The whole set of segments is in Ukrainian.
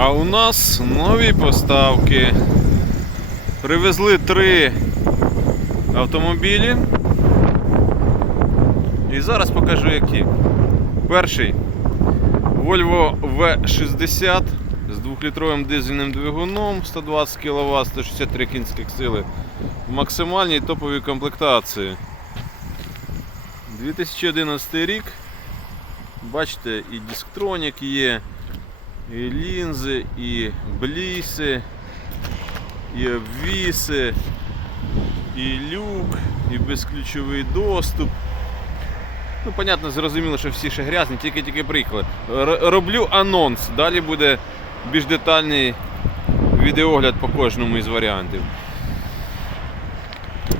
А у нас нові поставки. Привезли три автомобілі. І зараз покажу які. Перший Volvo V60 з 2-літровим дизельним двигуном 120 кВт, 163 кінських сили в максимальній топовій комплектації. 2011 рік. Бачите, і дисктронік є, і лінзи, і бліси, і обвіси, і люк, і безключовий доступ. Ну, понятно, зрозуміло, що всі ще грязні, тільки-тільки. Р- роблю анонс. Далі буде більш детальний відеогляд по кожному із варіантів.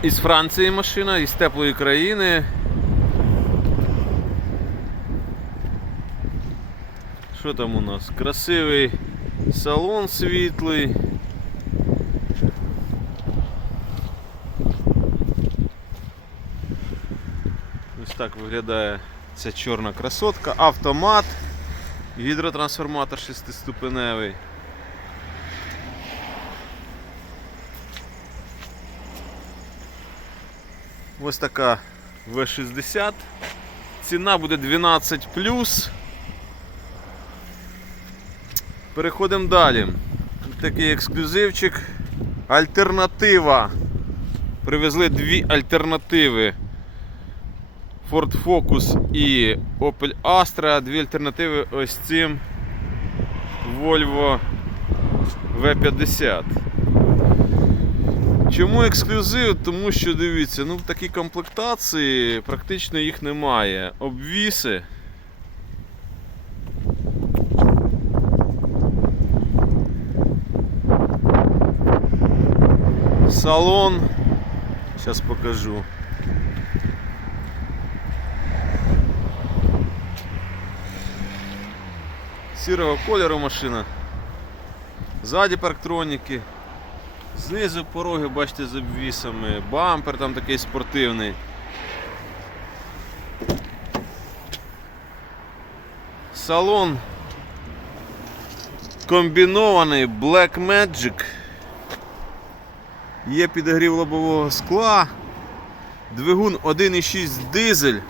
Із Франції машина, із теплої країни. Що там у нас? Красивий салон світлий. Ось так виглядає ця чорна красотка. Автомат, гідротрансформатор шестиступеневий. Ось така V60. Ціна буде 12 Переходимо далі. Такий ексклюзивчик. Альтернатива. Привезли дві альтернативи. Ford Focus і Opel Astra. Дві альтернативи ось цим Volvo V50. Чому ексклюзив? Тому що дивіться, ну в такій комплектації практично їх немає. Обвіси. Салон. Сейчас покажу. Сірого кольору машина. Ззаді парктроніки. Знизу пороги, бачите, з обвісами. Бампер там такий спортивний. Салон комбінований Black Magic. Є підогрів лобового скла. Двигун 1,6 дизель.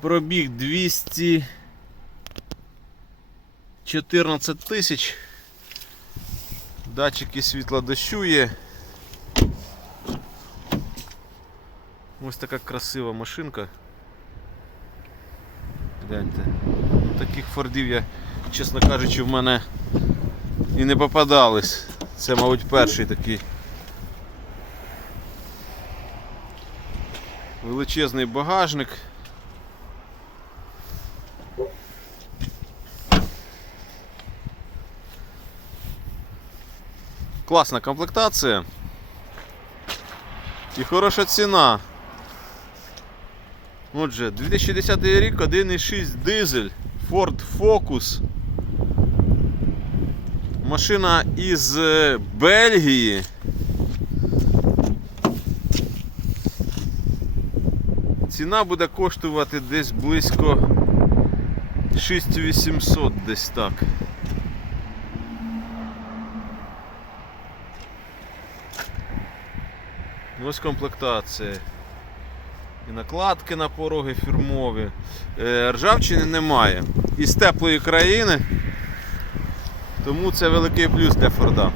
Пробіг 214 тисяч. Датчики світла дощу є. Ось така красива машинка. Гляньте. Таких фордів я, чесно кажучи, в мене і не попадались. Це, мабуть, перший такий. Величезний багажник. Класна комплектація. І хороша ціна. Отже, 2010 рік 1,6 дизель Ford Focus. Машина із е, Бельгії. Ціна буде коштувати десь близько 6800 десь так. Ось комплектація. І накладки на пороги фірмові. Е, Ржавчини немає. Із теплої країни. Тому це великий плюс для Форда.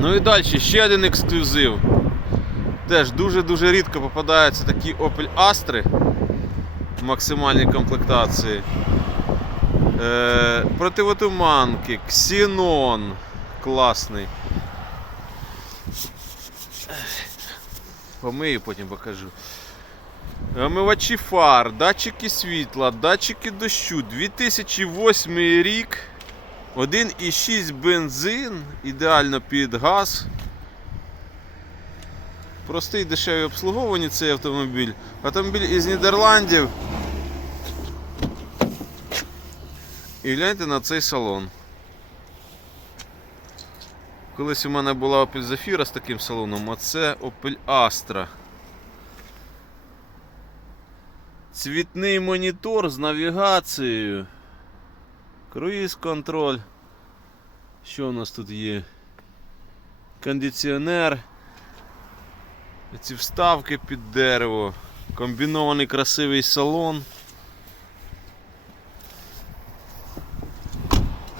Ну і далі ще один ексклюзив. Теж дуже-дуже рідко попадаються такі Opel Astra в максимальній комплектації. Е, противотуманки, Xenon класний. Помию, потім покажу. Омивачі фар, датчики світла, датчики дощу, 2008 рік. 1,6 бензин, ідеально під газ. Простий дешевий обслуговування цей автомобіль. Автомобіль із Нідерландів. І гляньте на цей салон. Колись у мене була Opel Zafira з таким салоном, а це Opel Astra. Цвітний монітор з навігацією. Круїз контроль. Що у нас тут є? Кондиціонер. Ці вставки під дерево. Комбінований красивий салон.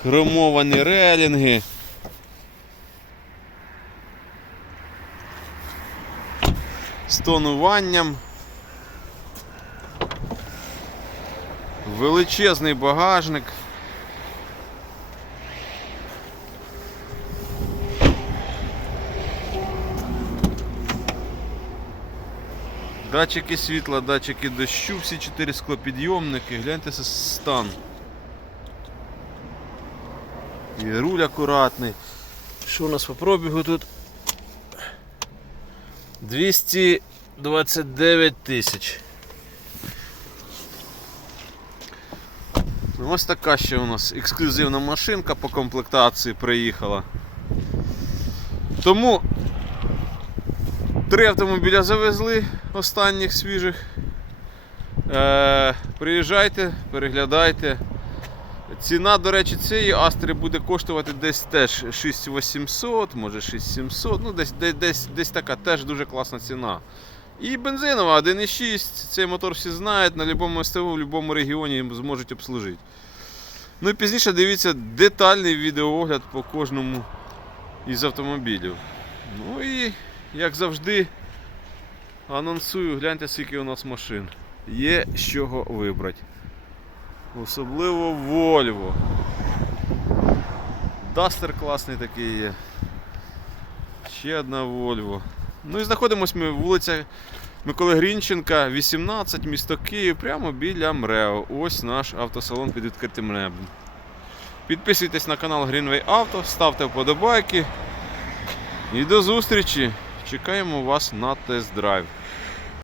Хромовані релінги. З тонуванням. Величезний багажник. Датчики світла, датчики дощу, всі чотири склопідйомники. Гляньте стан. І руль акуратний. Що у нас по пробігу тут? 229 тисяч. Ось така ще у нас ексклюзивна машинка по комплектації приїхала. Тому три автомобіля завезли останніх свіжих. Е, приїжджайте, переглядайте. Ціна, до речі, цієї Астри буде коштувати десь теж 6800, може 6700, ну десь, десь, десь, десь така теж дуже класна ціна. І бензинова 1,6, цей мотор всі знають, на будь-якому СТО, в будь-якому регіоні зможуть обслужити. Ну і пізніше дивіться детальний відеоогляд по кожному із автомобілів. Ну і як завжди, анонсую, гляньте, скільки у нас машин. Є з чого вибрати. Особливо Volvo. Duster класний такий є. Ще одна Volvo. Ну і знаходимося ми вулиця Миколи Грінченка, 18, місто Київ, прямо біля МРЕО. Ось наш автосалон під відкритим небом. Підписуйтесь на канал Greenway Auto, ставте вподобайки. І до зустрічі! Чекаємо вас на тест-драйв.